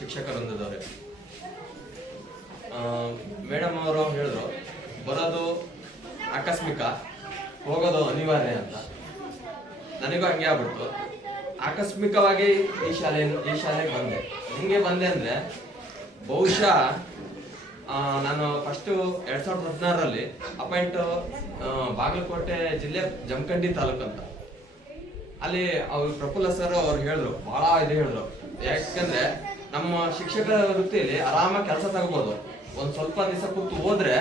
ಶಿಕ್ಷಕ ವೃಂದದವ್ರೆ ಮೇಡಮ್ ಅವರು ಹೇಳಿದ್ರು, ಬರೋದು ಆಕಸ್ಮಿಕ, ಹೋಗೋದು ಅನಿವಾರ್ಯ ಅಂತ. ನನಗೂ ಹಂಗೆ ಆಗ್ಬಿಡ್ತು. ಆಕಸ್ಮಿಕವಾಗಿ ಈ ಶಾಲೆ, ಈ ಶಾಲೆಗೆ ಬಂದೆ. ಹಿಂಗೆ ಬಂದೆ ಅಂದ್ರೆ, ಬಹುಶಃ ನಾನು ಫಸ್ಟು ಎರಡು ಸಾವಿರದ ಹದಿನಾರರಲ್ಲಿ ಅಪಾಯಿಂಟ್ ಬಾಗಲಕೋಟೆ ಜಿಲ್ಲೆ ಜಮಖಂಡಿ ತಾಲೂಕು ಅಂತ. ಅಲ್ಲಿ ಅವ್ರು ಪ್ರಫುಲ್ಲ ಸರ್ ಅವ್ರು ಹೇಳಿದ್ರು ಬಹಳ ಇದು ಹೇಳಿದ್ರು. ಯಾಕಂದ್ರೆ ನಮ್ಮ ಶಿಕ್ಷಕರ ವೃತ್ತಿಯಲ್ಲಿ ಆರಾಮಾಗಿ ಕೆಲಸ ತಗೋಬಹುದು ಒಂದು ಸ್ವಲ್ಪ ದಿವಸ ಕೂತು ಹೋದ್ರೆ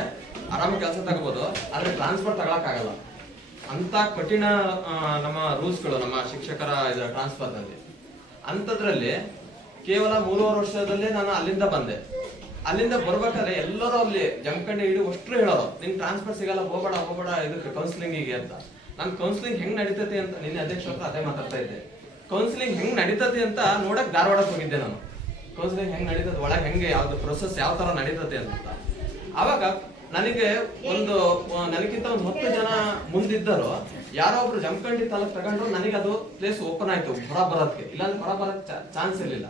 ಆರಾಮ ಕೆಲಸ ತಗೋಬಹುದು ಆದ್ರೆ ಟ್ರಾನ್ಸ್ಫರ್ ತಗೊಳಕ್ಕಾಗಲ್ಲ. ಅಂತ ಕಠಿಣ ನಮ್ಮ ರೂಲ್ಸ್ಗಳು ನಮ್ಮ ಶಿಕ್ಷಕರ ಇದು ಟ್ರಾನ್ಸ್ಫರ್ನಲ್ಲಿ. ಅಂಥದ್ರಲ್ಲಿ ಕೇವಲ ಮೂರುವರೆ ವರ್ಷದಲ್ಲೇ ನಾನು ಅಲ್ಲಿಂದ ಬಂದೆ. ಅಲ್ಲಿಂದ ಬರ್ಬೇಕಾದ್ರೆ ಎಲ್ಲರೂ ಅಲ್ಲಿ ಜಮಖಂಡಿ ಹಿಡಿ ಅಷ್ಟ್ರು ಹೇಳೋರು, ನಿನ್ ಟ್ರಾನ್ಸ್ಫರ್ ಸಿಗಲ್ಲ, ಹೋಗಬೇಡ ಹೋಗಬೇಡ, ಇದಕ್ಕೆ ಕೌನ್ಸಿಲಿಂಗಿಗೆ ಅಂತ. ನಾನು ಕೌನ್ಸಿಲಿಂಗ್ ಹೆಂಗ್ ನಡೀತೈತೆ ಅಂತ ನಿನ್ನೆ ಅಧ್ಯಕ್ಷ ಅದೇ ಮಾತಾಡ್ತಾ ಇದ್ದೆ. ಕೌನ್ಸಿಲಿಂಗ್ ಹೆಂಗ್ ನಡೀತೈತೆ ಅಂತ ನೋಡಕ್ ಧಾರವಾಡಕ್ಕೆ ಹೋಗಿದ್ದೆ ನಾನು. ಕೌನ್ಸಿಲಿಂಗ್ ಹೆಂಗ್ ನಡೀತದೆ, ಒಳಗೆ ಹೆಂಗೆ ಯಾವ್ದು ಪ್ರೊಸೆಸ್ ಯಾವ ತರ ನಡೀತದೆ ಅಂತ. ಅವಾಗ ನನಗೆ ಒಂದು ನನಗಿಂತ ಒಂದು ಹತ್ತು ಜನ ಮುಂದಿದ್ದರು. ಯಾರೋ ಒಬ್ರು ಜಮಖಂಡಿ ತಾಲೂಕ್ ತಗೊಂಡ್ರು, ನನಗೆ ಅದು ಪ್ಲೇಸ್ ಓಪನ್ ಆಯ್ತು, ಹೊರ ಬರೋದಕ್ಕೆ ಇಲ್ಲಾಂದ್ರೆ ಹೊರ ಬರೋಕ್ ಚಾನ್ಸ್ ಇರ್ಲಿಲ್ಲ.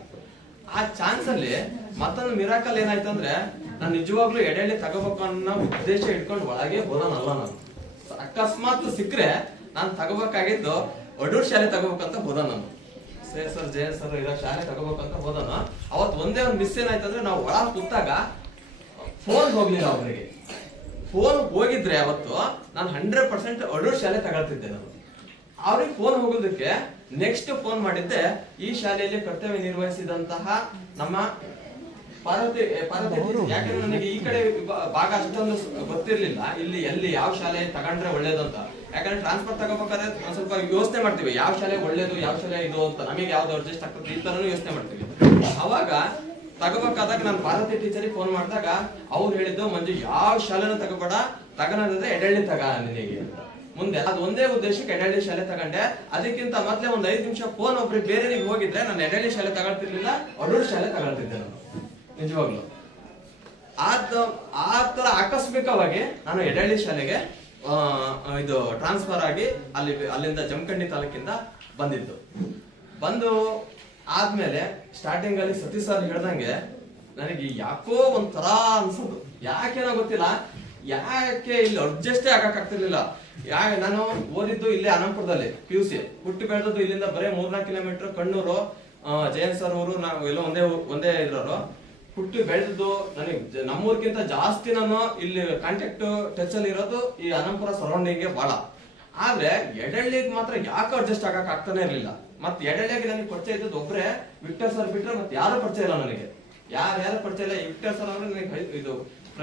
ಆ ಚಾನ್ಸ್ ಅಲ್ಲಿ ಮತ್ತೊಂದು ಮಿರಾಕಲ್ ಏನಾಯ್ತು ಅಂದ್ರೆ ನಾನು ನಿಜವಾಗ್ಲೂ ಎಡೆಯಲ್ಲಿ ತಗೋಬೇಕು ಅನ್ನೋ ಉದ್ದೇಶ ಇಟ್ಕೊಂಡು ಒಳಗೆ ಹೋದನಲ್ಲ ನಾನು. ಅಕಸ್ಮಾತ್ ಸಿಕ್ಕರೆ ನಾನು ತಗೋಬೇಕಾಗಿದ್ದು, ಅಡೂರ್ ಶಾಲೆ ತಗೋಬೇಕಂತ ಹೋದ ನಾನು. ಸರ್ ಜಯ ಸರ್ ಇರೋ ಶಾಲೆ ತಗೋಬೇಕಂತ ಹೋದನು. ಅವತ್ತು ಒಂದೇ ಒಂದು ಮಿಸ್ ಏನಾಯ್ತು ಅಂದ್ರೆ ನಾವು ಒಳ ಕೂತಾಗ ಫೋನ್ ಹೋಗ್ಲಿಲ್ಲ ಅವರಿಗೆ ಫೋನ್ ಹೋಗಿದ್ರೆ ಅವತ್ತು ನಾನು ಹಂಡ್ರೆಡ್ ಪರ್ಸೆಂಟ್ ಅಡೂರ್ ಶಾಲೆ ತಗೊಳ್ತಿದ್ದೆ ನಾನು. ಅವ್ರಿಗೆ ಫೋನ್ ಹೋಗೋದಕ್ಕೆ ನೆಕ್ಸ್ಟ್ ಫೋನ್ ಮಾಡಿದ್ದೆ, ಈ ಶಾಲೆಯಲ್ಲಿ ಕರ್ತವ್ಯ ನಿರ್ವಹಿಸಿದಂತಹ ನಮ್ಮ ಪಾರ್ವತಿ ಪಾರ್ವತಿ ಯಾಕಂದ್ರೆ ನನಗೆ ಈ ಕಡೆ ಭಾಗ ಅಷ್ಟೊಂದು ಗೊತ್ತಿರ್ಲಿಲ್ಲ. ಇಲ್ಲಿ ಎಲ್ಲಿ ಯಾವ ಶಾಲೆ ತಗೊಂಡ್ರೆ ಒಳ್ಳೇದು ಅಂತ. ಯಾಕಂದ್ರೆ ಟ್ರಾನ್ಸ್ಫರ್ ತಗೋಬೇಕಾದ್ರೆ ಒಂದ್ ಸ್ವಲ್ಪ ಯೋಚನೆ ಮಾಡ್ತೀವಿ. ಯಾವ ಶಾಲೆ ಒಳ್ಳೇದು ಯಾವ ಶಾಲೆ ಇದು ಅಂತ. ನಮಗೆ ಯಾವ್ದು ಅಡ್ಜಸ್ಟ್ ಆಗ್ತದೆ ಈ ತರನು ಯೋಚನೆ ಮಾಡ್ತೀವಿ. ಅವಾಗ ತಗೋಬೇಕಾದಾಗ ನಾನು ಪಾರ್ವತಿ ಟೀಚರಿಗೆ ಫೋನ್ ಮಾಡಿದಾಗ ಅವ್ರು ಹೇಳಿದ್ದು ಮಂಜು ಯಾವ ಶಾಲೆನೂ ತಗೋಬೇಡ ತಗೋಣದ್ರೆ ಎಡಳ್ಳಿ ತಗ ನಿನಗೆ ಮುಂದೆ ಅದು ಒಂದೇ ಉದ್ದೇಶಕ್ಕೆ ಎಡಳ್ಳಿ ಶಾಲೆ ತಗೊಂಡೆ. ಅದಕ್ಕಿಂತ ಮೊದಲೇ ಒಂದ್ ಐದು ನಿಮಿಷ ಫೋನ್ ಒಬ್ರಿಗೆ ಬೇರೆ ಹೋಗಿದ್ರೆ ನಾನು ಎಡಳ್ಳಿ ಶಾಲೆ ತಗೊಳ್ತಿರ್ಲಿಲ್ಲ ಅಡೂರು ಶಾಲೆ ತಗೊಳ್ತಿದ್ದೆ ನಾನು. ನಿಜವಾಗ್ಲು. ಆದ ಆ ತರ ಆಕಸ್ಮಿಕವಾಗಿ ನಾನು ಎಡಳ್ಳಿ ಶಾಲೆಗೆ ಇದು ಟ್ರಾನ್ಸ್ಫರ್ ಆಗಿ ಅಲ್ಲಿ ಅಲ್ಲಿಂದ ಜಮಖಂಡಿ ತಾಲೂಕಿಂದ ಬಂದಿದ್ದು. ಬಂದು ಆದ್ಮೇಲೆ ಸ್ಟಾರ್ಟಿಂಗ್ ಅಲ್ಲಿ ಸತೀಶ್ ಸರ್ ಹೇಳ್ದಂಗೆ ನನಗೆ ಯಾಕೋ ಒಂಥರ ಅನ್ಸೋದು ಯಾಕೆನೋ ಗೊತ್ತಿಲ್ಲ. ಯಾಕೆ ಇಲ್ಲಿ ಅಡ್ಜಸ್ಟೇ ಆಗಕ್ ಆಗ್ತಿರ್ಲಿಲ್ಲ. ಯಾ ನಾನು ಓದಿದ್ದು ಇಲ್ಲೇ ಅನಂತಪುರದಲ್ಲಿ ಪಿ ಯು ಸಿ ಹುಟ್ಟಿ ಬೆಳೆದದ್ದು ಇಲ್ಲಿಂದ ಬರೀ ಮೂರ್ನಾಲ್ಕು ಕಿಲೋಮೀಟರ್ ಕಣ್ಣೂರು ಜಯನ್ ಸರ್ ಊರು, ನಾವು ಎಲ್ಲೋ ಒಂದೇ ಒಂದೇ ಇರೋರು. ಹುಟ್ಟಿ ಬೆಳೆದು ನನಗೆ ನಮ್ಮೂರ್ಗಿಂತ ಜಾಸ್ತಿ ನಾನು ಇಲ್ಲಿ ಕಾಂಟ್ಯಾಕ್ಟ್ ಟಚ್ ಅಲ್ಲಿ ಇರೋದು ಈ ಅನಂತಪುರ ಸರೌಂಡಿಂಗ್ ಬಹಳ ಆದ್ರೆ ಎಡಳ್ಳಿಗೆ ಮಾತ್ರ ಯಾಕೆ ಅಡ್ಜಸ್ಟ್ ಆಗಕ್ ಆಗ್ತಾನೆ ಇರ್ಲಿಲ್ಲ. ಮತ್ತೆ ಎಡಳ್ಳಿಗೆ ನನಗೆ ಪರಿಚಯ ಇದ್ದದ್ದು ಒಬ್ರೆ ವಿಕ್ಟರ್ ಸರ್ ಬಿಟ್ರೆ ಮತ್ತೆ ಯಾರು ಪರಿಚಯ ಇಲ್ಲ ನನಗೆ. ಯಾರು ಯಾರು ಪರಿಚಯ ಇಲ್ಲ ವಿಕ್ಟರ್ ಸರ್ ಅಂದ್ರೆ ನನಗೆ ಇದು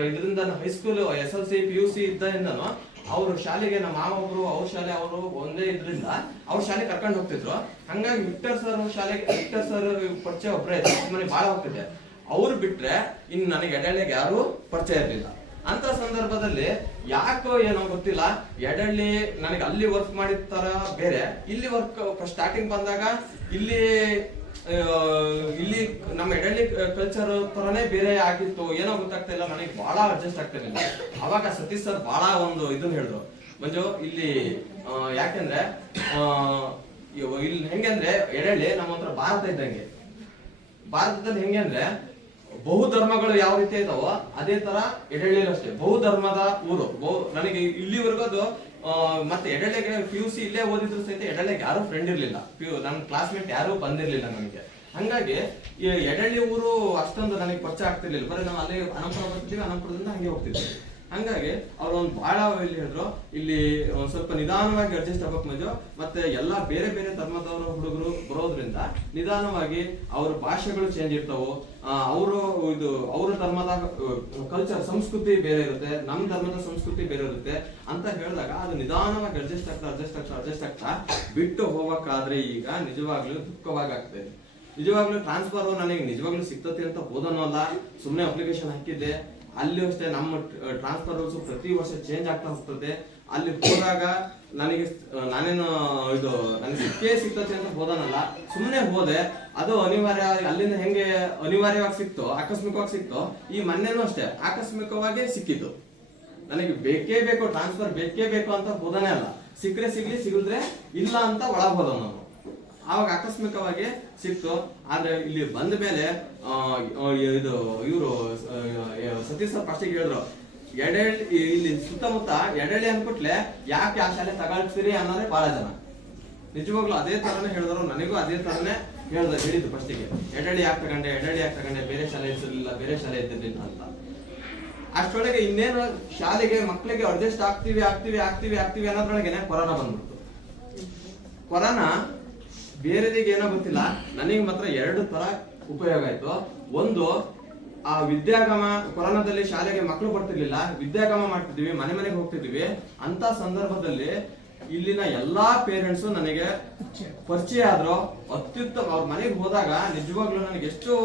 ಇದರಿಂದ high school S L C P U C ಇದ್ದಾಗಿಂದನು ಅವ್ರ ಶಾಲೆಗೆ ನಮ್ಮ ಮಾವ ಒಬ್ರು, ಅವ್ರ ಶಾಲೆ ಅವರು ಒಂದೇ ಇದ್ರಿಂದ ಅವ್ರ ಶಾಲೆ ಕರ್ಕೊಂಡು ಹೋಗ್ತಿದ್ರು. ಹಂಗಾಗಿ ವಿಕ್ಟರ್ ಸರ್ ಶಾಲೆಗೆ ವಿಕ್ಟರ್ ಸರ್ ಪರಿಚಯ ಒಬ್ರೇ ಇದ್ರು ಮನೆ ಬಹಳ ಹೋಗ್ತಿದ್ದೆ. ಅವ್ರು ಬಿಟ್ರೆ ಇನ್ನು ನನಗೆ ಎಡಳ್ಳಿಗೆ ಯಾರು ಪರಿಚಯ ಇರಲಿಲ್ಲ. ಅಂತ ಸಂದರ್ಭದಲ್ಲಿ ಯಾಕೋ ಏನೋ ಗೊತ್ತಿಲ್ಲ. ಎಡಳ್ಳಿ ನನಗೆ ಅಲ್ಲಿ ವರ್ಕ್ ಮಾಡಿದ ತರ ಬೇರೆ. ಇಲ್ಲಿ ವರ್ಕ್ ಸ್ಟಾರ್ಟಿಂಗ್ ಬಂದಾಗ ಇಲ್ಲಿ ಇಲ್ಲಿ ನಮ್ಮ ಎಡಳ್ಳಿ ಕಲ್ಚರ್ ತರನೇ ಬೇರೆ ಆಗಿತ್ತು. ಏನೋ ಗೊತ್ತಾಗ್ತಾ ಇಲ್ಲ, ನನಗೆ ಬಹಳ ಅಡ್ಜಸ್ಟ್ ಆಗ್ತಿರ್ಲಿಲ್ಲ ಅವಾಗ ಸತೀಶ್ ಸರ್ ಬಹಳ ಒಂದು ಇದನ್ನ ಹೇಳಿದ್ರು. ಮಂಜು, ಇಲ್ಲಿ ಯಾಕಂದ್ರೆ ಇಲ್ಲಿ ಹೆಂಗೆ ಅಂದ್ರೆ ಎಡಳ್ಳಿ ನಮ್ಮ ಹತ್ರ ಭಾರತ ಇದ್ದಂಗೆ. ಭಾರತದಲ್ಲಿ ಹೆಂಗೆ ಅಂದ್ರೆ ಬಹು ಧರ್ಮಗಳು ಯಾವ ರೀತಿ ಇದಾವೋ? ಅದೇ ತರ ಎಡಳ್ಳಿಲು ಅಷ್ಟೇ. ಬಹು ಧರ್ಮದ ಊರು. ಬಹು, ನನಗೆ ಇಲ್ಲಿವರೆಗೂ ಅದು ಮತ್ತೆ ಎಡಳ್ಳಿಗೆ ಪಿ ಯು ಸಿ ಇಲ್ಲೇ ಓದಿದ್ರು ಸಹಿತ ಎಡಳ್ಳಿಗೆ ಯಾರು ಫ್ರೆಂಡ್ ಇರ್ಲಿಲ್ಲ. ಪಿ ಯು ನನ್ನ ಕ್ಲಾಸ್ಮೇಟ್ ಯಾರು ಬಂದಿರ್ಲಿಲ್ಲ ನನಗೆ ಹಂಗಾಗಿ ಈ ಎಡಳ್ಳಿ ಊರು ಅಷ್ಟೊಂದು ನನಗೆ ಪರಿಚಯ ಆಗ್ತಿರ್ಲಿಲ್ಲ. ಬರೀ ನಾವು ಅಲ್ಲಿ ಅನಂತಪುರ ಬರ್ತಿದ್ವಿ ಹಂಗೆ ಹೋಗ್ತಿದ್ವಿ. ಹಂಗಾಗಿ ಅವ್ರು ಒಂದು ಬಹಳ ಇಲ್ಲಿ ಹೇಳಿದ್ರು. ಇಲ್ಲಿ ಒಂದ್ ಸ್ವಲ್ಪ ನಿಧಾನವಾಗಿ ಅಡ್ಜಸ್ಟ್ ಆಗ್ಬೇಕು ಮಂಜು. ಮತ್ತೆ ಎಲ್ಲಾ ಬೇರೆ ಬೇರೆ ಧರ್ಮದವರ ಹುಡುಗರು ಬರೋದ್ರಿಂದ ನಿಧಾನವಾಗಿ ಅವ್ರ ಭಾಷೆಗಳು ಚೇಂಜ್ ಇರ್ತಾವು. ಅವರು ಇದು, ಅವ್ರ ಧರ್ಮದ ಕಲ್ಚರ್ ಸಂಸ್ಕೃತಿ ಬೇರೆ ಇರುತ್ತೆ. ನಮ್ಮ ಧರ್ಮದ ಸಂಸ್ಕೃತಿ ಬೇರೆ ಇರುತ್ತೆ ಅಂತ ಹೇಳಿದಾಗ ಅದು ನಿಧಾನವಾಗಿ ಅಡ್ಜಸ್ಟ್ ಆಗ್ತಾ ಅಡ್ಜಸ್ಟ್ ಆಗ್ತಾ ಅಡ್ಜಸ್ಟ್ ಆಗ್ತಾ ಬಿಟ್ಟು ಹೋಗಬೇಕಾದ್ರೆ ಈಗ ನಿಜವಾಗ್ಲೂ ದುಃಖವಾಗಿ ಆಗ್ತದೆ ನಿಜವಾಗ್ಲೂ ಟ್ರಾನ್ಸ್ಫರ್ ನನಗೆ ನಿಜವಾಗ್ಲೂ ಸಿಗ್ತತಿ ಅಂತ ಹೋದನು ಅಲ್ಲ ಸುಮ್ಮನೆ ಅಪ್ಲಿಕೇಶನ್ ಹಾಕಿದ್ದೆ. ಅಲ್ಲಿ ಅಷ್ಟೇ ನಮ್ಮ ಟ್ರಾನ್ಸ್ಫರ್ ರೂಲ್ಸ್ ಪ್ರತಿ ವರ್ಷ ಚೇಂಜ್ ಆಗ್ತಾ ಹೋಗ್ತದೆ. ಅಲ್ಲಿ ಹೋದಾಗ ನನಗೆ ನಾನೇನು, ಇದು, ನನಗೆ ಸಿಕ್ಕೇ ಸಿಗ್ತದೆ ಅಂತ ಹೋದನಲ್ಲ ಸುಮ್ಮನೆ ಹೋದೆ. ಅದು ಅನಿವಾರ್ಯ ಅಲ್ಲಿಂದ ಹೆಂಗೆ ಅನಿವಾರ್ಯವಾಗಿ ಸಿಕ್ತು, ಆಕಸ್ಮಿಕವಾಗಿ ಸಿಕ್ತು, ಈ ಮೊನ್ನೆನೂ ಅಷ್ಟೇ, ಆಕಸ್ಮಿಕವಾಗಿ ಸಿಕ್ಕಿತ್ತು ನನಗೆ ಬೇಕೇ ಬೇಕು ಟ್ರಾನ್ಸ್ಫರ್ ಬೇಕೇ ಬೇಕು ಅಂತ ಹೋದನೇ ಅಲ್ಲ. ಸಿಕ್ಕರೆ ಸಿಗ್ಲಿ ಸಿಗಿದ್ರೆ ಇಲ್ಲ ಅಂತ ಒಳಗೆ ಹೋದ ನಾನು. ಆವಾಗ ಆಕಸ್ಮಿಕವಾಗಿ ಸಿಕ್ತು. ಆದ್ರೆ ಇಲ್ಲಿ ಬಂದ ಮೇಲೆ ಇದು ಇವರು ಸತೀಶ್ ಸರ್ ಫಸ್ಟಿಗೆ ಹೇಳಿದ್ರು ಎಡೆಳ್ಳಿ ಇಲ್ಲಿ ಸುತ್ತಮುತ್ತ ಎಡೆಳ್ಳಿ ಅಂದ್ಬಿಟ್ಲೆ ಯಾಕೆ ಆ ಶಾಲೆ ತಗೊಳ್ತೀರಿ ಅನ್ನೋದೇ ಬಹಳ ಜನ. ನಿಜವಾಗ್ಲೂ ಅದೇ ತರನೇ ಹೇಳಿದ್ರು. ನನಗೂ ಅದೇ ತರನೇ ಹೇಳ್ದ ಹೇಳಿದ್ದು ಫಸ್ಟಿಗೆ ಎಡಳಿ ಯಾಕೆ ತಗೊಂಡೆ? ಎಡಳಿ ಯಾಕೆ ತಗೊಂಡೆ? ಬೇರೆ ಶಾಲೆ ಇರ್ತಿರ್ಲಿಲ್ಲ ಬೇರೆ ಶಾಲೆ ಇದ್ದಿರಲಿಲ್ಲ ಅಂತ. ಅಷ್ಟೊಳಗೆ ಇನ್ನೇನು ಶಾಲೆಗೆ ಮಕ್ಕಳಿಗೆ ಅಡ್ಜಸ್ಟ್ ಆಗ್ತೀವಿ ಆಗ್ತೀವಿ ಆಗ್ತೀವಿ ಆಗ್ತೀವಿ ಅನ್ನೋದ್ರೊಳಗೆನೆ ಕೊರೋನಾ ಬಂದ್ಬಿಡ್ತು. ಕೊರೋನಾ ಬೇರೆದಿಗೆ ಏನೋ ಗೊತ್ತಿಲ್ಲ. ನನಗೆ ಮಾತ್ರ ಎರಡು ತರ ಉಪಯೋಗ ಆಯ್ತು. ಒಂದು, ಆ ವಿದ್ಯಾಗಮ, ಕೊರೋನಾದಲ್ಲಿ ಶಾಲೆಗೆ ಮಕ್ಕಳು ಬರ್ತಿರ್ಲಿಲ್ಲ. ವಿದ್ಯಾಗಮ ಮಾಡ್ತಿದ್ವಿ, ಮನೆ ಮನೆಗೆ ಹೋಗ್ತಿದ್ವಿ. ಅಂತ ಸಂದರ್ಭದಲ್ಲಿ ಇಲ್ಲಿನ ಎಲ್ಲಾ ಪೇರೆಂಟ್ಸ್ ನನಗೆ ಪರಿಚಯ ಆದ್ರು. ಅತ್ಯುತ್ತಮ, ಅವ್ರ ಮನೆಗೆ ಹೋದಾಗ ನಿಜವಾಗ್ಲೂ ನನಗೆ ಎಷ್ಟು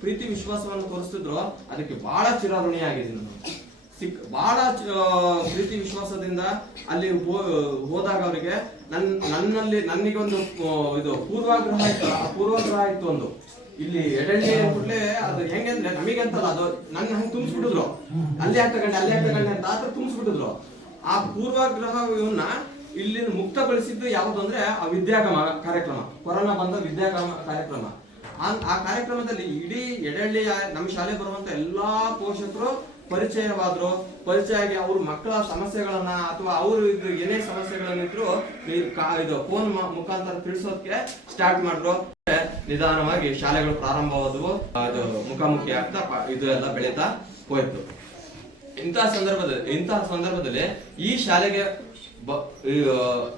ಪ್ರೀತಿ ವಿಶ್ವಾಸವನ್ನು ತೋರಿಸ್ತಿದ್ರು. ಅದಕ್ಕೆ ಬಹಳ ಚಿರಋಣಿಯಾಗಿದ್ದೀನಿ ನಾನು. ಸಿಕ್ ಬಹಳ ಪ್ರೀತಿ ವಿಶ್ವಾಸದಿಂದ ಅಲ್ಲಿ ಹೋದಾಗ ಅವರಿಗೆ ನನ್ ನನ್ನಲ್ಲಿ ನನಗೆ ಒಂದು ಇದು ಪೂರ್ವಾಗ್ರಹ ಇತ್ತು ಆ ಪೂರ್ವಾಗ್ರಹ ಇತ್ತು ಒಂದು. ಇಲ್ಲಿ ಎಡಳ್ಳಿ ಕೂಡಲೇ ಅದು ಹೆಂಗೆ ಅಂದ್ರೆ ನಮಗೆ ಅಂತಲ್ಲ ಅದು ನನ್ನ ಹಂಗೆ ತುಂಬಿಸ್ಬಿಟ್ಟಿದ್ರು ಅಲ್ಲಿ ತಗೊಂಡೆ ಅಲ್ಲಿ ಯಾಕೆ ಗಂಟೆ ಅಂತ ಆತರ ತುಂಬಿಸ್ಬಿಟ್ಟಿದ್ರು ಆ ಪೂರ್ವಾಗ್ರಹವನ್ನ ಇಲ್ಲಿನ ಮುಕ್ತಗೊಳಿಸಿದ್ದು ಯಾವುದು ಅಂದ್ರೆ ಆ ವಿದ್ಯಾಗಮ ಕಾರ್ಯಕ್ರಮ ಕೊರೋನಾ ಬಂದ ವಿದ್ಯಾಗಮ ಕಾರ್ಯಕ್ರಮ. ಆ- ಆ ಕಾರ್ಯಕ್ರಮದಲ್ಲಿ ಇಡೀ ಎಡಳ್ಳಿ ನಮ್ಮ ಶಾಲೆ ಬರುವಂತ ಎಲ್ಲಾ ಪೋಷಕರು ಪರಿಚಯವಾದ್ರು ಪರಿಚಯ ಆಗಿ ಅವ್ರ ಮಕ್ಕಳ ಸಮಸ್ಯೆಗಳನ್ನ ಅಥವಾ ಅವರು ಇದ್ರು ಏನೇ ಸಮಸ್ಯೆಗಳನ್ನಿದ್ರು ಇದು ಫೋನ್ ಮುಖಾಂತರ ತಿಳಿಸೋದಕ್ಕೆ ಸ್ಟಾರ್ಟ್ ಮಾಡಿದ್ರು ನಿಧಾನವಾಗಿ ಶಾಲೆಗಳು ಪ್ರಾರಂಭವಾದವು. ಅದು ಮುಖಾಮುಖಿ ಆಗ್ತಾ ಇದು ಎಲ್ಲ ಬೆಳೀತಾ ಹೋಯ್ತು. ಇಂತಹ ಸಂದರ್ಭದಲ್ಲಿ ಇಂತಹ ಸಂದರ್ಭದಲ್ಲಿ ಈ ಶಾಲೆಗೆ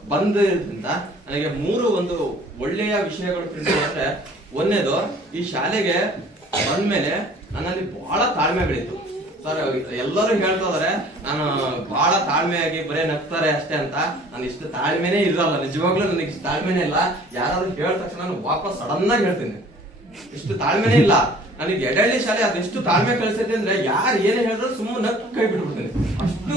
ಬಂದಿರೋದ್ರಿಂದ ನನಗೆ ಮೂರು ಒಂದು ಒಳ್ಳೆಯ ವಿಷಯಗಳು ತಿಳಿದು ಅಂದ್ರೆ ಒಂದನೇದು ಈ ಶಾಲೆಗೆ ಬಂದ್ಮೇಲೆ ನನ್ನಲ್ಲಿ ಬಹಳ ತಾಳ್ಮೆ ಬೆಳೀತು. ಸರ್, ಎಲ್ಲರೂ ಹೇಳ್ತಾ ಇದಾರೆ, ನಾನು ಬಹಳ ತಾಳ್ಮೆಯಾಗಿ ಬರೇ ನಗ್ತಾರೆ ಅಷ್ಟೇ ಅಂತ. ನಾನು ಇಷ್ಟು ತಾಳ್ಮೆನೇ ಇರಲ್ಲ ನಿಜವಾಗ್ಲೂ ನನಗೆ ಇಷ್ಟು ತಾಳ್ಮೆನೇ ಇಲ್ಲ. ಯಾರಾದ್ರೂ ಹೇಳಿದ ತಕ್ಷಣ ನಾನು ವಾಪಸ್ ಸಡನ್ ಆಗಿ ಹೇಳ್ತೀನಿ. ಇಷ್ಟು ತಾಳ್ಮೆನೇ ಇಲ್ಲ. ನನಗೆ ಎಡಳ್ಳಿ ಶಾಲೆ ಅದೆಷ್ಟು ತಾಳ್ಮೆ ಕಳಿಸೈತೆ ಅಂದ್ರೆ ಯಾರು ಏನೇ ಹೇಳಿದ್ರು ಸುಮ್ಮನೆ ಕೈ ಬಿಟ್ಬಿಡ್ತೀನಿ. ಅಷ್ಟು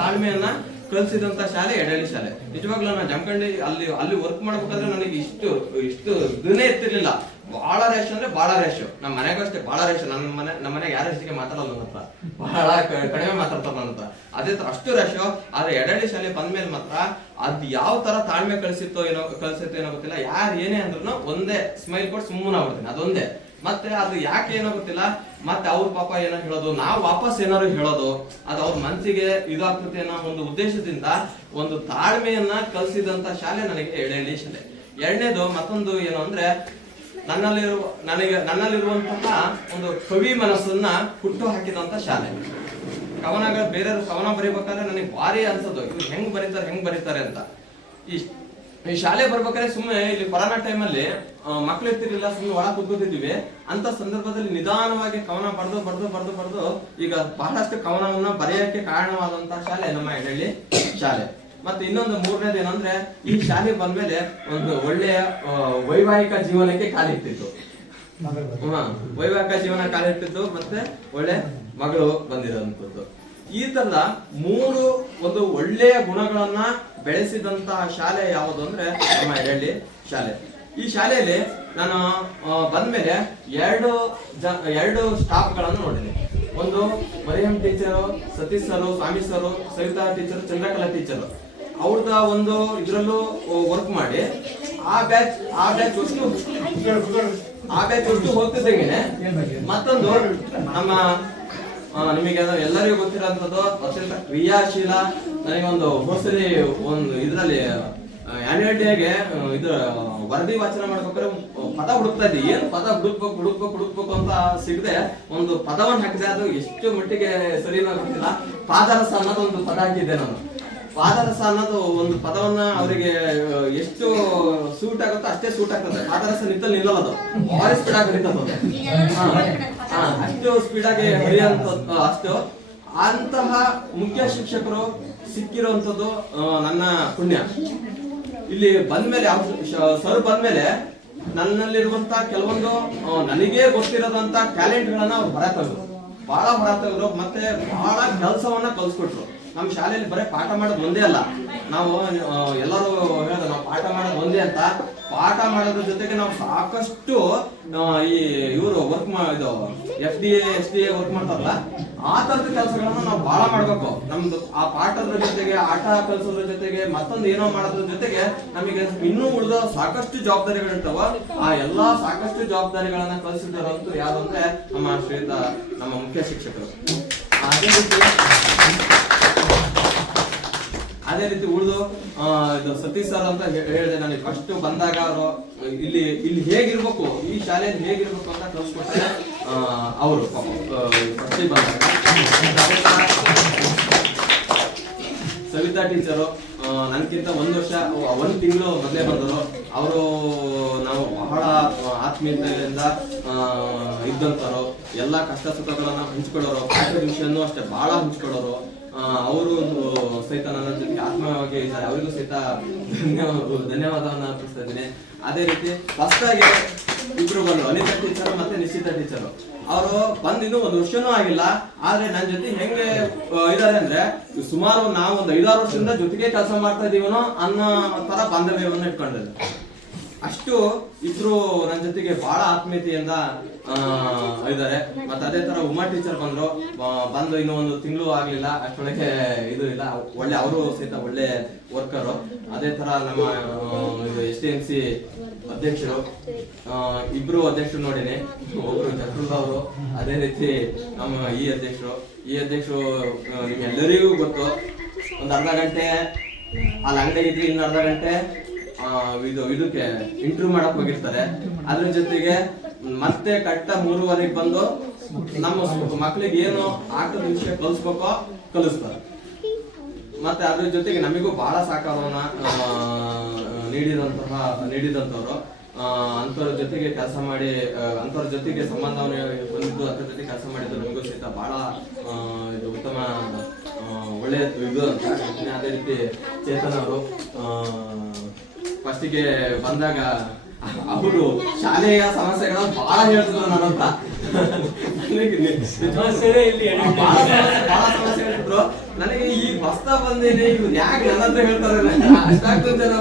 ತಾಳ್ಮೆಯನ್ನ ಕಲಿಸಿದಂತ ಶಾಲೆ ಎಡಳ್ಳಿ ಶಾಲೆ. ನಿಜವಾಗ್ಲೂ ನಾನು ಜಮಖಂಡಿ ಅಲ್ಲಿ ಅಲ್ಲಿ ವರ್ಕ್ ಮಾಡ್ಬೇಕಾದ್ರೆ ನನಗೆ ಇಷ್ಟು ಇಷ್ಟು ಇದನ್ನೇ ಇರ್ತಿರ್ಲಿಲ್ಲ ಬಹಳ ರೇಷ್ ಅಂದ್ರೆ ಬಹಳ ರೇಷ್ ನಮ್ಮ ಮನೆಗೂ ಅಷ್ಟೇ ಬಹಳ ರೇಷ್ ನನ್ನ ಮನೆ ನಮ್ಮ ಮನೆಗೆ ಯಾರ ಹೆಚ್ಚಿಗೆ ಮಾತಾಡಲ್ಲ ನನ್ನ ಹತ್ರ. ಬಹಳ ಕಡಿಮೆ ಮಾತಾಡ್ತಾರೆ ನನ್ನ ಹತ್ರ. ಅದೇ ತರ ಅಷ್ಟು ರೇಷ್ ಆದ್ರೆ ಎಡಳ್ಳಿ ಶಾಲೆ ಬಂದ್ಮೇಲೆ ಮಾತ್ರ ಅದ್ ಯಾವ ತರ ತಾಳ್ಮೆ ಕಳಿಸಿತ್ತೋ ಏನೋ ಕಳ್ಸಿತ್ತೋ ಏನೋ ಗೊತ್ತಿಲ್ಲ. ಯಾರು ಏನೇ ಅಂದ್ರೂ ಒಂದೇ ಸ್ಮೈಲ್ ಕೊಟ್ಟು ಸುಮ್ಮನೆ ಆಗ್ಬಿಡ್ತೀನಿ ಅದೊಂದೇ. ಮತ್ತೆ ಅದು ಯಾಕೆ ಏನೋ ಗೊತ್ತಿಲ್ಲ? ಮತ್ತೆ ಅವ್ರ ಪಾಪ ಏನೋ ಹೇಳೋದು, ನಾವು ವಾಪಸ್ ಏನಾದ್ರು ಹೇಳೋದು, ಅದು ಅವ್ರ ಮನಸ್ಸಿಗೆ ಇದಾಗ್ತದೆ ಅನ್ನೋ ಒಂದು ಉದ್ದೇಶದಿಂದ ಒಂದು ತಾಳ್ಮೆಯನ್ನ ಕಲಿಸಿದಂತ ಶಾಲೆ ನನಗೆ ಎರಡನೇ ಶಾಲೆ. ಎರಡನೇದು ಮತ್ತೊಂದು ಏನು ಅಂದ್ರೆ, ನನ್ನಲ್ಲಿರುವ, ನನಗೆ, ನನ್ನಲ್ಲಿರುವಂತಹ ಒಂದು ಕವಿ ಮನಸ್ಸನ್ನ ಹುಟ್ಟು ಹಾಕಿದಂತ ಶಾಲೆ. ಕವನಗಳು ಬೇರೆಯವ್ರು ಕವನ ಬರೀಬೇಕಾದ್ರೆ ನನಗೆ ಭಾರಿ ಅನ್ಸೋದು, ಇವ್ರು ಹೆಂಗ್ ಬರೀತಾರೆ ಹೆಂಗ್ ಬರೀತಾರೆ ಅಂತ. ಈ ಈ ಶಾಲೆ ಬರ್ಬೇಕಾದ್ರೆ ಸುಮ್ಮನೆ ಇಲ್ಲಿ ಕೊರೋನಾ ಟೈಮಲ್ಲಿ ಮಕ್ಳು ಇರ್ತಿರ್ಲಿಲ್ಲ ಸುಮ್ಮನೆ ಒಳ ಕುಗ್ಗುತ್ತಿದ್ದೀವಿ ಅಂತ ಸಂದರ್ಭದಲ್ಲಿ ನಿಧಾನವಾಗಿ ಕವನ ಬರೆದು ಬರೆದು ಬರೆದು ಬರೆದು ಈಗ ಬಹಳಷ್ಟು ಕವನವನ್ನ ಬರೆಯಕ್ಕೆ ಕಾರಣವಾದಂತಹ ಶಾಲೆ ನಮ್ಮ ಎಡಳ್ಳಿ ಶಾಲೆ. ಮತ್ತೆ ಇನ್ನೊಂದು ಮೂರನೇದು ಏನಂದ್ರೆ ಈ ಶಾಲೆ ಬಂದ್ಮೇಲೆ ಒಂದು ಒಳ್ಳೆಯ ವೈವಾಹಿಕ ಜೀವನಕ್ಕೆ ಕಾಲಿಟ್ಟಿತ್ತು ಹಾ, ವೈವಾಹಿಕ ಜೀವನ ಕಾಲಿಟ್ಟಿದ್ದು ಮತ್ತೆ ಒಳ್ಳೆ ಮಗಳು ಬಂದಿರೋಂಥದ್ದು. ಈ ತರ ಮೂರು ಒಂದು ಒಳ್ಳೆಯ ಗುಣಗಳನ್ನ ಬೆಳೆಸಿದಂತಹ ಶಾಲೆ ಯಾವುದು ಅಂದ್ರೆ, ನಮ್ಮ ಎಡಳ್ಳಿ ಶಾಲೆ. ಈ ಶಾಲೆಯಲ್ಲಿ ನಾನು ಬಂದ್ಮೇಲೆ ಎರಡು ಜ, ಎರಡು ಸ್ಟಾಫ್ಗಳನ್ನು ನೋಡಿದೆ. ಒಂದು Mariyam teacher Satish sir Swamy sir Savita teacher Chandrakala teacher ಅವ್ರದ ಒಂದು ಇದರಲ್ಲೂ ವರ್ಕ್ ಮಾಡಿ, ಆ ಬ್ಯಾಚ್ ಆ ಬ್ಯಾಚ್ ಅಷ್ಟು, ಆ ಬ್ಯಾಚ್ ಅಷ್ಟು ಹೋಗ್ತಿದ್ದಂಗೆನೆ ಮತ್ತೊಂದು ನಮ್ಮ ನಿಮಗೆ ಅದು ಎಲ್ಲರಿಗೂ ಗೊತ್ತಿರೋಂಥದ್ದು ಅತ್ಯಂತ ಕ್ರಿಯಾಶೀಲ ನನಗೊಂದು ಹೋಸಲಿ ಒಂದು ಇದರಲ್ಲಿ ಆನ್ಯುವಲ್ ಡೇಗೆ ಇದು ವರದಿ ವಾಚನ ಮಾಡ್ಬೇಕಾದ್ರೆ ಪದ ಹುಡುಕ್ತಾ ಇದ್ದೀವಿ ಏನು ಪದ ಹುಡುಕ್ಬೇಕು ಹುಡುಕ್ಬೇಕು ಹುಡುಕ್ಬೇಕು ಅಂತ ಸಿಗದೆ ಒಂದು ಪದವನ್ನು ಹಾಕಿದೆ. ಅದು ಎಷ್ಟು ಮಟ್ಟಿಗೆ ಸರಿ ಗೊತ್ತಿಲ್ಲ. ಪಾದರಸ ಅನ್ನೋದು ಒಂದು ಪದ ಹಾಕಿದ್ದೆ ನಾನು. ಪಾದರಸ ಅನ್ನೋದು ಒಂದು ಪದವನ್ನ ಅವರಿಗೆ ಎಷ್ಟು ಸೂಟ್ ಆಗುತ್ತೋ ಅಷ್ಟೇ ಸೂಟ್ ಆಗ್ತದೆ. ಪಾದರಸ ನಿಂತಲ್ಲಿ ನಿಲ್ಲಲ್ಲ ಅದು. ಹಾ. ಹಾ, ಅಷ್ಟು ಸ್ಪೀಡ್ ಆಗಿ ಹರಿಯುವಂತ ಅಷ್ಟು. ಅಂತಹ ಮುಖ್ಯ ಶಿಕ್ಷಕರು ಸಿಕ್ಕಿರುವಂತದ್ದು ನನ್ನ ಪುಣ್ಯ. ಇಲ್ಲಿ ಬಂದ್ಮೇಲೆ ಸರ್ ಬಂದ್ಮೇಲೆ ನನ್ನಲ್ಲಿರುವಂತ ಕೆಲವೊಂದು ನನಗೆ ಗೊತ್ತಿರೋದಂತ ಟ್ಯಾಲೆಂಟ್ ಗಳನ್ನ ಅವ್ರು ಹೊರ ಬಹಳ ಹೊರ ಮತ್ತೆ ಬಹಳ ಕೆಲಸವನ್ನ ಕಲ್ಸ್ಕೊಟ್ರು. ನಮ್ಮ ಶಾಲೆಯಲ್ಲಿ ಬರೀ ಪಾಠ ಮಾಡೋದು ಒಂದೇ ಅಲ್ಲ. ನಾವು ಎಲ್ಲರೂ ಹೇಳೋದು, ನಾವು ಪಾಠ ಮಾಡೋದು ಒಂದೇ ಅಂತ. ಪಾಠ ಮಾಡೋದ್ರ ಜೊತೆಗೆ ನಾವು ಸಾಕಷ್ಟು ಈ ಇವರು ವರ್ಕ್ ಇದು F D S D work ಮಾಡ್ತಾರಲ್ಲ, ಆ ತರದ ಕೆಲಸಗಳನ್ನ ನಾವು ಬಹಳ ಮಾಡ್ಬೇಕು. ನಮ್ದು ಆ ಪಾಠದ ಜೊತೆಗೆ, ಆಟ ಕಲಿಸೋದ್ರ ಜೊತೆಗೆ, ಮತ್ತೊಂದು ಏನೋ ಮಾಡೋದ್ರ ಜೊತೆಗೆ ನಮಗೆ ಇನ್ನೂ ಉಳಿದ ಸಾಕಷ್ಟು ಜವಾಬ್ದಾರಿಗಳಿರ್ತಾವ. ಆ ಎಲ್ಲಾ ಸಾಕಷ್ಟು ಜವಾಬ್ದಾರಿಗಳನ್ನ ಕಲಿಸಿದಾರಂತೂ ಯಾರು ಅಂದ್ರೆ ನಮ್ಮ ಶ್ರೀತ ನಮ್ಮ ಮುಖ್ಯ ಶಿಕ್ಷಕರು. ಅದೇ ರೀತಿ ಅದೇ ರೀತಿ ಉಳಿದು ಇದು ಸತೀಶ್ ಸರ್ ಅಂತ ಹೇಳಿದೆ, ನನಗೆ ಫಸ್ಟ್ ಬಂದಾಗ ಅವರು, ಇಲ್ಲಿ ಇಲ್ಲಿ ಹೇಗಿರ್ಬೇಕು, ಈ ಶಾಲೆಯಲ್ಲಿ ಹೇಗಿರ್ಬೇಕು ಅಂತ ಕಲಿಸ್ಕೊಟ್ರೆ ಅವರು ಫಸ್ಟ್ ಬಂದಾಗ. ಸವಿತಾ ಟೀಚರು ನನ್ಕಿಂತ ಒಂದು ವರ್ಷ ಒಂದು ತಿಂಗಳು ಮೊದಲೇ ಬಂದರು ಅವರು ನಾವು ಬಹಳ ಆತ್ಮೀಯತೆಯಿಂದ ಇದ್ದಂಥವ್ರು ಎಲ್ಲ ಕಷ್ಟ ಸುಖಗಳನ್ನ ಹಂಚ್ಕೊಳ್ಳೋರು ವಿಷಯನೂ ಅಷ್ಟೇ ಬಹಳ ಹಂಚ್ಕೊಳ್ಳೋರು. ಅವರು ಸಹಿತ ನನ್ನ ಜೊತೆಗೆ ಆತ್ಮೀಯವಾಗಿ ಇದ್ದಾರೆ. ಅವರಿಗೂ ಸಹಿತ ಧನ್ಯವಾದ ಧನ್ಯವಾದವನ್ನ ಅರ್ಪಿಸ್ತಾ ಇದ್ದೀನಿ. ಅದೇ ರೀತಿ ಫಸ್ಟಾಗಿ ಇಬ್ರು ಬಂದು ಅನಿತ ಟೀಚರ್ ಮತ್ತೆ ನಿಶ್ಚಿತ ಟೀಚರ್ ಅವರು ಬಂದಿದ್ದು ಒಂದು ವರ್ಷನೂ ಆಗಿಲ್ಲ. ಆದ್ರೆ ನನ್ನ ಜೊತೆ ಹೆಂಗೆ ಇದಾರೆ ಅಂದ್ರೆ ಸುಮಾರು ನಾವು ಒಂದು ಐದಾರು ವರ್ಷದಿಂದ ಜೊತೆಗೆ ಕೆಲಸ ಮಾಡ್ತಾ ಇದೀವನೋ ಅನ್ನೋ ತರ ಬಾಂಧವ್ಯವನ್ನು ಇಟ್ಕೊಂಡಿದ್ದಾರೆ. ಅಷ್ಟು ಇಬ್ರು ನನ್ನ ಜೊತೆಗೆ ಬಹಳ ಆತ್ಮೀಯತೆಯಿಂದ ಇದ್ದಾರೆ. ಮತ್ತೆ ಅದೇ ತರ ಉಮಾ ಟೀಚರ್ ಬಂದ್ರು. ಬಂದು ಇನ್ನೂ ಒಂದು ತಿಂಗಳು ಆಗ್ಲಿಲ್ಲ. ಅಷ್ಟೊಳಗೆ ಇದು ಇಲ್ಲ. ಒಳ್ಳೆ ಅವರು ಸಹಿತ ಒಳ್ಳೆ ವರ್ಕರು ಅದೇ ತರ ನಮ್ಮ ಎಸ್ ಡಿ ಎಂ ಸಿ ಅಧ್ಯಕ್ಷರು. ಇಬ್ರು ಅಧ್ಯಕ್ಷರು ನೋಡಿನಿ. ಒಬ್ರು ಚಕ್ರದ ಅವರು, ಅದೇ ರೀತಿ ನಮ್ಮ ಈ ಅಧ್ಯಕ್ಷರು. ಈ ಅಧ್ಯಕ್ಷರು ನಿಮ್ಗೆಲ್ಲರಿಗೂ ಗೊತ್ತು. ಒಂದು ಅರ್ಧ ಗಂಟೆ ಅಲ್ಲಿ ಅಂಗಡಿ ಇದ್ರೆ ಇನ್ನು ಅರ್ಧ ಗಂಟೆ. ಇದು, ಇದಕ್ಕೆ ಇಂಟರ್ವ್ಯೂ ಮಾಡಕ್ ಹೋಗಿರ್ತಾರೆ ಅದ್ರ ಜೊತೆಗೆ ಮತ್ತೆ ಕಟ್ಟ ಮೂರುವರೆಗೆ ಬಂದು ನಮ್ಮ ಮಕ್ಳಿಗೆ ಏನು ಆಟದ ವಿಷಯ ಕಲಿಸ್ಬೇಕೋ ಕಲಿಸ್ತಾರೆ. ಮತ್ತೆ ಅದ್ರ ಜೊತೆಗೆ ನಮಗೂ ಬಹಳ ಸಹಕಾರವನ್ನ ನೀಡಿದಂತಹ, ನೀಡಿದಂಥವ್ರು. ಅಂಥವ್ರ ಜೊತೆಗೆ ಕೆಲಸ ಮಾಡಿ ಅಂತವ್ರ ಅಂಥವ್ರ ಜೊತೆಗೆ ಸಂಬಂಧವನ್ನು ಬಂದಿದ್ದು ಅದ್ರ ಜೊತೆ ಕೆಲಸ ಮಾಡಿದ್ದು ನಮಗೂ ಸಹಿತ ಬಹಳ ಇದು ಉತ್ತಮ ಒಳ್ಳೆಯ ಒಳ್ಳೆ ಇದು ಅಂತ. ಅದೇ ರೀತಿ ಚೇತನ್ ಅವರು ಫಸ್ಟಿಗೆ ಬಂದಾಗ ಅವರು ಶಾಲೆಯ ಸಮಸ್ಯೆಗಳನ್ನ ಬಹಳ ಹೇಳ್ತಿದ್ರು ನಾನಂತ ಬಹಳ ಸಮಸ್ಯೆ. ಹೇಳ್ತಿದ್ರು ನನಗೆ ಈ ಹೊಸ್ತಾ ಬಂದೇನೆ, ಇವ್ರು ಯಾಕೆ ನನ್ನ ಹತ್ರ ಹೇಳ್ತಾರೆ ಅಷ್ಟಾಗ್ತದೆ ಜನ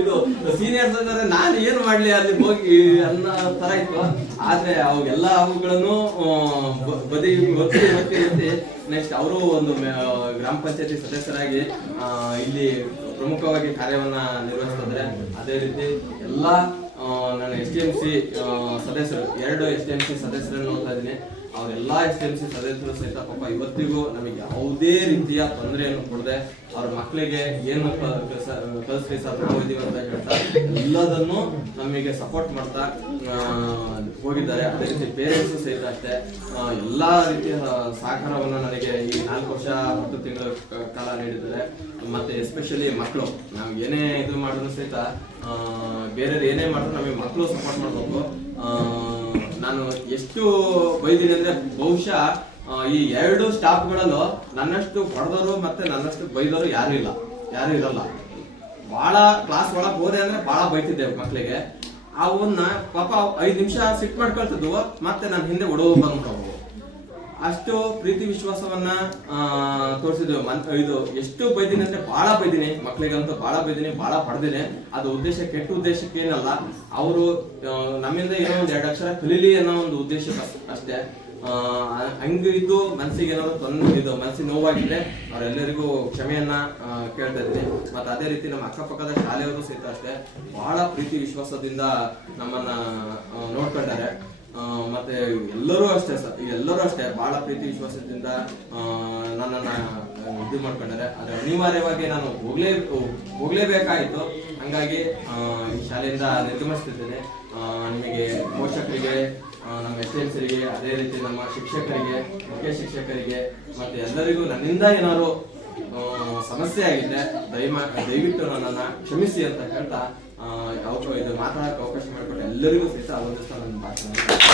ಇದು ಸೀನಿಯರ್ಸ್ ಅಂದ್ರೆ ನಾನು ಏನ್ ಮಾಡ್ಲಿ ಅಲ್ಲಿ ಹೋಗಿ ಅನ್ನೋ ತರ ಇತ್ತು. ಆದ್ರೆ ಅವಾಗೆಲ್ಲ ಅವುಗಳನ್ನು ಬದಿ ಒತ್ತಿ ಒತ್ತಿ ಒತ್ತಿ ನೆಕ್ಸ್ಟ್ ಅವರು ಒಂದು ಗ್ರಾಮ ಪಂಚಾಯತಿ ಸದಸ್ಯರಾಗಿ ಇಲ್ಲಿ ಪ್ರಮುಖವಾಗಿ ಕಾರ್ಯವನ್ನ ನಿರ್ವಹಿಸ್ತಿದ್ರೆ ಅದೇ ರೀತಿ ಎಲ್ಲಾ ಆ, ನನ್ನ ಎಸ್ ಡಿ ಎಂ ಸಿ ಸದಸ್ಯರು ಎರಡು ಎಸ್ ಡಿ ಎಂ ಸಿ ಸದಸ್ಯರನ್ನು ನೋಡ್ತಾ ಇದ್ದೀನಿ. ಅವರೆಲ್ಲ ಎಸ್ ಡಿ ಎಂ ಸಿ ಸದಸ್ಯರು ಸಹಿತ ಪಾಪ ಇವತ್ತಿಗೂ ನಮಗೆ ಯಾವುದೇ ರೀತಿಯ ತೊಂದರೆಯನ್ನು ಕೊಡದೆ ಅವ್ರ ಮಕ್ಕಳಿಗೆ ಏನು ಕಲಿಸ್ಲಿ ಸರ್ ಇದೀವಿ ಅಂತ ಹೇಳ್ತಾ ಎಲ್ಲದನ್ನು ನಮಗೆ ಸಪೋರ್ಟ್ ಮಾಡ್ತಾ ಹೋಗಿದ್ದಾರೆ. ಅದೇ ರೀತಿ ಪೇರೆಂಟ್ಸ್ ಸಹಿತ ಅಷ್ಟೇ. ಎಲ್ಲ ರೀತಿಯ ಸಹಕಾರವನ್ನು ನನಗೆ ಈ ನಾಲ್ಕು ವರ್ಷ ಹತ್ತು ತಿಂಗಳ ಕಾಲ ನೀಡಿದ್ದಾರೆ. ಮತ್ತೆ ಎಸ್ಪೆಷಲಿ ಮಕ್ಕಳು. ನಾವು ಏನೇ ಇದು ಮಾಡಿದ್ರು ಸಹಿತ ಬೇರೆ ಏನೇ ಮಾಡಿದ್ರು ನಮಗೆ ಮಕ್ಕಳು ಸಪೋರ್ಟ್ ಮಾಡಬೇಕು. ನಾನು ಎಷ್ಟು ಬೈದಿನಿ ಅಂದರೆ ಬಹುಶಃ ಈ ಎರಡು ಸ್ಟಾಫ್ಗಳಲ್ಲೂ ನನ್ನಷ್ಟು ಹೊಡೆದವರು ಮತ್ತೆ ನನ್ನಷ್ಟು ಬೈದವರು ಯಾರು ಇಲ್ಲ. ಯಾರು ಇರಲ್ಲ. ಭಾಳ ಕ್ಲಾಸ್ ಒಳಗೆ ಹೋದೆ ಅಂದ್ರೆ ಭಾಳ ಬೈತಿದ್ದೆ ಮಕ್ಕಳಿಗೆ ಅವನ್ನ ಪಾಪ ಐದು ನಿಮಿಷ ಸಿಟ್ ಮಾಡ್ಕೊಳ್ತಿದ್ವು, ಮತ್ತೆ ನಾನು ಹಿಂದೆ ಒಡವು ಬಂದ್ಬಿಟ್ಟವು ಅಷ್ಟು ಪ್ರೀತಿ ವಿಶ್ವಾಸವನ್ನ ತೋರಿಸಿದ್ವಿ ಮನ್, ಇದು ಎಷ್ಟು ಬೈದಿನಿ ಅಂದ್ರೆ ಬಹಳ ಬೈದಿನಿ. ಮಕ್ಕಳಿಗಂತೂ ಬಹಳ ಬೈದಿನಿ ಬಹಳ ಪಡೆದಿನಿ. ಅದು ಉದ್ದೇಶ, ಕೆಟ್ಟ ಉದ್ದೇಶಕ್ಕೆ ಏನಲ್ಲ. ಅವರು ನಮ್ಮಿಂದ ಏನೋ ಒಂದು ಎರಡು ಅಕ್ಷರ ಕಲೀಲಿ ಅನ್ನೋ ಒಂದು ಉದ್ದೇಶ ಅಷ್ಟೇ. ಹಂಗಿದ್ದು ಮನಸ್ಸಿಗೆ ಏನಾದ್ರು ತೊಂದರೆ ಇದು ಮನಸ್ಸಿಗೆ ನೋವಾಗಿದ್ರೆ ಅವರೆಲ್ಲರಿಗೂ ಕ್ಷಮೆಯನ್ನ ಕೇಳ್ತಾ ಇದ್ದೀನಿ. ಮತ್ತೆ ಅದೇ ರೀತಿ ನಮ್ಮ ಅಕ್ಕಪಕ್ಕದ ಶಾಲೆಯವರು ಸಹಿತ ಅಷ್ಟೇ ಬಹಳ ಪ್ರೀತಿ ವಿಶ್ವಾಸದಿಂದ ನಮ್ಮನ್ನ ನೋಡ್ಕೊಂಡಾರೆ ಮತ್ತೆ ಎಲ್ಲರೂ ಅಷ್ಟೇ ಸರ್ ಎಲ್ಲರೂ ಅಷ್ಟೇ ಬಹಳ ಪ್ರೀತಿ, ವಿಶ್ವಾಸದಿಂದ ನನ್ನನ್ನು ಇದು ಮಾಡ್ಕೊಂಡಾರೆ. ಆದ್ರೆ ಅನಿವಾರ್ಯವಾಗಿ ನಾನು ಹೋಗ್ಲೇ, ಹೋಗ್ಲೇಬೇಕಾಯ್ತು. ಹಂಗಾಗಿ ಈ ಶಾಲೆಯಿಂದ ನಿರ್ಗಮಿಸ್ತಿದ್ದೇನೆ. ನಿಮಗೆ ಪೋಷಕರಿಗೆ ನಮ್ಮ ಎಸ್ಗೆ ಅದೇ ರೀತಿ ನಮ್ಮ ಶಿಕ್ಷಕರಿಗೆ, ಮುಖ್ಯ ಶಿಕ್ಷಕರಿಗೆ, ಮತ್ತೆ ಎಲ್ಲರಿಗೂ ನನ್ನಿಂದ ಏನಾದ್ರು ಸಮಸ್ಯೆ ಆಗಿದೆ ದಯಮ, ದಯವಿಟ್ಟು ನನ್ನನ್ನ ಕ್ಷಮಿಸಿ ಅಂತ ಹೇಳ್ತಾ ಇದು ಮಾತನಾಡಕ್ಕೆ ಅವಕಾಶ ಮಾಡಿಕೊಟ್ಟು. ಎಲ್ಲರಿಗೂ ಸಹಿತ ಅದೊಂದಿಸ್ತಾ ನನ್ನ ಭಾಷಣ